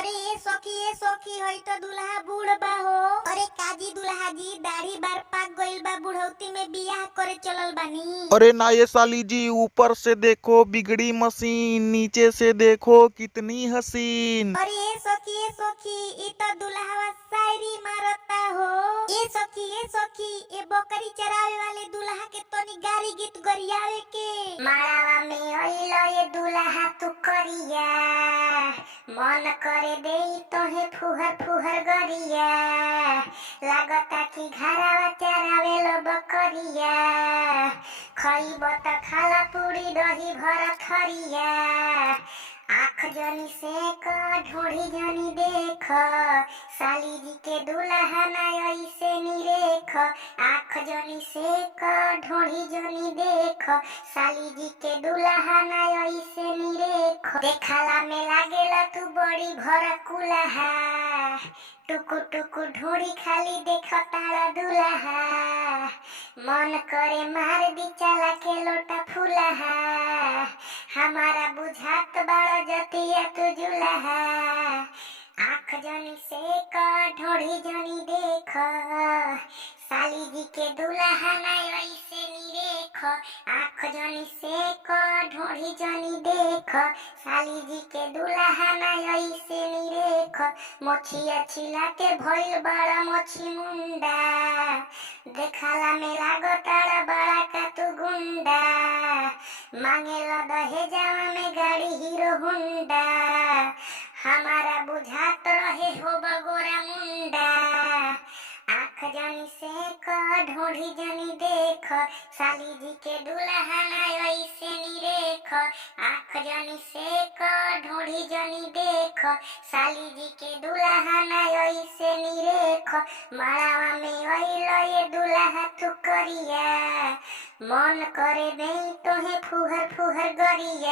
अरे ए सखी हई तो दुल्हा बूढ़ बा हो। अरे काजी दुल्हा जी दाढ़ी बार पाक गइल बा, बुढ़ौती में बियाह करे चलल बानी। अरे ना ये साली जी, ऊपर से देखो बिगड़ी मशीन, नीचे से देखो कितनी हसीन। अरे ए सखी ई तो दुल्हा शायरी मारता हो। ए सखी ए बकरी चरावे वाले दुल्हा के तनी गारी गीत गरियावे के। मारावा में ओइलो ये दुल्हा तू करिया, मन करे देई तोहे फुहर फुहर गरिया। लागता कि घरावा चरावे लो बकरिया, खइब त खाला पूरी दही भर थरिया। आँख जनी से का ढोढ़ी जनी देख, साली जी के दुल्हा ना ऐसे निरेख। आँख जनी से का ढोढ़ी जनी देख, साली जी के दुल्हा ना ऐसे निरेख। देखला में लागेला तू बड़ी भर कुलहा, टुकु टुकु ढोढ़ी खाली देख तारा दुल्हा। मन करे मार दी चला के लोटा फुलहा, हमारा बुझात बड़ा जतिया तू जुलहा। आँख जनी से का ढोढ़ी जनी देख, साली जी के दुल्हा ना ऐसे निरेख। आँख जनी से का ढोढ़ी जनी देख, साली जी के दुल्हा ना ऐसे निरेख। मोछिया छिला के भइल बड़ा मोछी मुंडा, देखला में लागताड़ा बड़ा का तू गुंडा। मांगेला दहेजावा में गाड़ी हीरो हुंडा, हमारा बुझात रहे हो बगोरा मुंडा। आँख जनी से का ढोढ़ी जनी देख, साली जी के दुल्हा ना ऐसे निरेख। आँख जनी से का ढोढ़ी जनी देख, साली जी के दुल्हा ना ऐसे निरेख। मारावा में ओइलो ये दुल्हा तू करिया, मन करे देई तोहे फुहर फुहर गरिया।